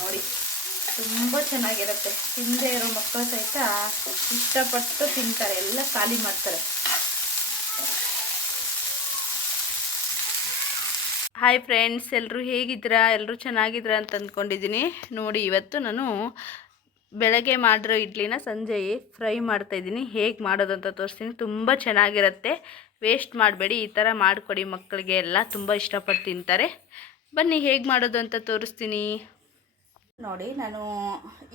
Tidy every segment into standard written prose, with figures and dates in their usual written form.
ನೋಡಿ ತುಂಬ ಚೆನ್ನಾಗಿರುತ್ತೆ. ತಿಂದೇ ಇರೋ ಮಕ್ಕಳು ಸಹಿತ ಇಷ್ಟಪಟ್ಟು ತಿಂತಾರೆ, ಎಲ್ಲ ಖಾಲಿ ಮಾಡ್ತಾರೆ. ಹಾಯ್ ಫ್ರೆಂಡ್ಸ್, ಎಲ್ಲರೂ ಹೇಗಿದ್ದೀರಾ? ಎಲ್ಲರೂ ಚೆನ್ನಾಗಿದ್ದೀರಾ ಅಂತ ಅಂದ್ಕೊಂಡಿದ್ದೀನಿ. ನೋಡಿ, ಇವತ್ತು ನಾನು ಬೆಳಗ್ಗೆ ಮಾಡಿರೋ ಇಡ್ಲಿನ ಸಂಜೆ ಫ್ರೈ ಮಾಡ್ತಾಯಿದ್ದೀನಿ. ಹೇಗೆ ಮಾಡೋದು ಅಂತ ತೋರಿಸ್ತೀನಿ. ತುಂಬ ಚೆನ್ನಾಗಿರುತ್ತೆ, ವೇಸ್ಟ್ ಮಾಡಬೇಡಿ. ಈ ಥರ ಮಾಡಿಕೊಡಿ, ಮಕ್ಕಳಿಗೆ ಎಲ್ಲ ತುಂಬ ಇಷ್ಟಪಟ್ಟು ತಿಂತಾರೆ. ಬನ್ನಿ ಹೇಗೆ ಮಾಡೋದು ಅಂತ ತೋರಿಸ್ತೀನಿ. ನೋಡಿ, ನಾನು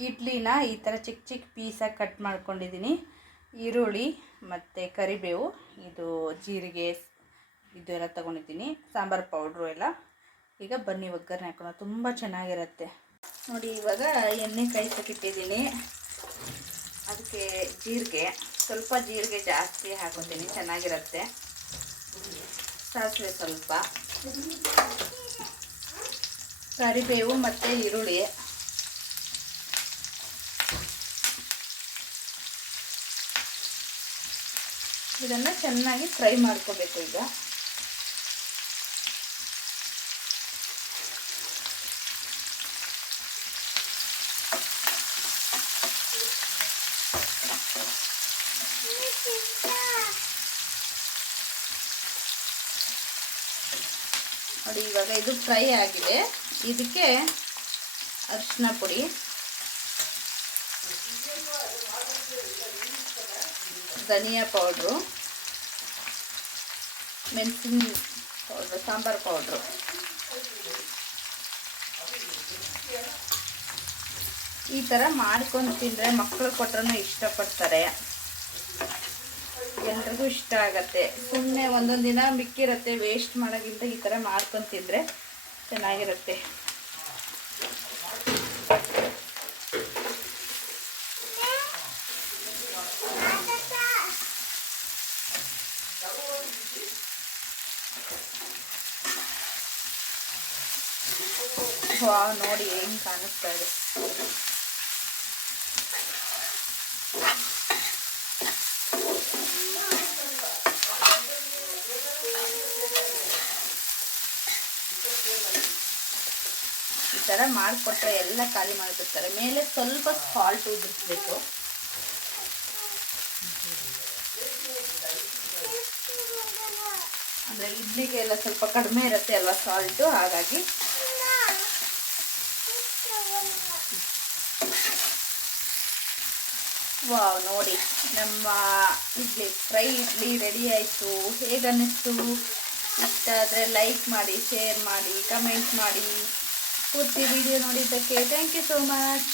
ಇಡ್ಲಿನ ಈ ಥರ ಚಿಕ್ಕ ಚಿಕ್ಕ ಪೀಸಾಗಿ ಕಟ್ ಮಾಡ್ಕೊಂಡಿದ್ದೀನಿ. ಈರುಳ್ಳಿ ಮತ್ತು ಕರಿಬೇವು, ಇದು ಜೀರಿಗೆ, ಇದೆಲ್ಲ ತೊಗೊಂಡಿದ್ದೀನಿ, ಸಾಂಬಾರು ಪೌಡ್ರು ಎಲ್ಲ. ಈಗ ಬನ್ನಿ ಒಗ್ಗರಣೆ ಹಾಕೋಣ, ತುಂಬ ಚೆನ್ನಾಗಿರುತ್ತೆ. ನೋಡಿ, ಇವಾಗ ಎಣ್ಣೆ ಕಾಯಿಸೋಕ್ಕಿಟ್ಟಿದ್ದೀನಿ. ಅದಕ್ಕೆ ಜೀರಿಗೆ, ಸ್ವಲ್ಪ ಜೀರಿಗೆ ಜಾಸ್ತಿ ಹಾಕೋತೀನಿ, ಚೆನ್ನಾಗಿರುತ್ತೆ. ಸಾಸಿವೆ ಸ್ವಲ್ಪ, ಕರಿಬೇವು ಮತ್ತು ಈರುಳ್ಳಿ, ಇದನ್ನು ಚೆನ್ನಾಗಿ ಫ್ರೈ ಮಾಡ್ಕೋಬೇಕು. ಈಗ ನೋಡಿ, ಇವಾಗ ಇದು ಫ್ರೈ ಆಗಿದೆ. ಇದಕ್ಕೆ ಅರಿಶಿನ ಪುಡಿ, ಧನಿಯಾ ಪೌಡ್ರು, ಮೆಣಸಿನ ಪೌಡ್ರು, ಸಾಂಬಾರು ಪೌಡ್ರು, ಈ ಥರ ಮಾಡ್ಕೊಂಡು ತಿಂದರೆ ಮಕ್ಕಳು ಕೊಟ್ಟರೂ ಇಷ್ಟಪಡ್ತಾರೆ, ಎಲ್ರಿಗೂ ಇಷ್ಟ ಆಗತ್ತೆ. ಸುಮ್ಮನೆ ಒಂದೊಂದು ದಿನ ಮಿಕ್ಕಿರುತ್ತೆ, ವೇಸ್ಟ್ ಮಾಡೋಕ್ಕಿಂತ ಈ ಥರ ಮಾಡ್ಕೊಂಡು ತಿಂದರೆ ಚೆನ್ನಾಗಿರುತ್ತೆ. ವಾವ್, ನೋಡಿ ಹೆಂಗೆ ಕಾಣಿಸ್ತಾ ಇದೆ. ಈ ಥರ ಮಾಡಿಕೊಟ್ರೆ ಎಲ್ಲ ಖಾಲಿ ಮಾಡಿಬಿಡ್ತಾರೆ. ಮೇಲೆ ಸ್ವಲ್ಪ ಸಾಲ್ಟ್ ಉದುರಿಸ್ಬೇಕು. ಅಂದರೆ ಇಡ್ಲಿಗೆ ಎಲ್ಲ ಸ್ವಲ್ಪ ಕಡಿಮೆ ಇರುತ್ತೆ ಅಲ್ವಾ ಸಾಲ್ಟು, ಹಾಗಾಗಿ. ವಾವ್, ನೋಡಿ ನಮ್ಮ ಇಡ್ಲಿ, ಫ್ರೈ ಇಡ್ಲಿ ರೆಡಿ ಆಯಿತು. ಹೇಗನ್ನಿಸ್ತು? ಇಷ್ಟ ಆದರೆ ಲೈಕ್ ಮಾಡಿ, ಶೇರ್ ಮಾಡಿ, ಕಮೆಂಟ್ ಮಾಡಿ. ಪೂರ್ತಿ ವಿಡಿಯೋ ನೋಡಿದ್ದಕ್ಕೆ ಥ್ಯಾಂಕ್ ಯು ಸೋ ಮಚ್.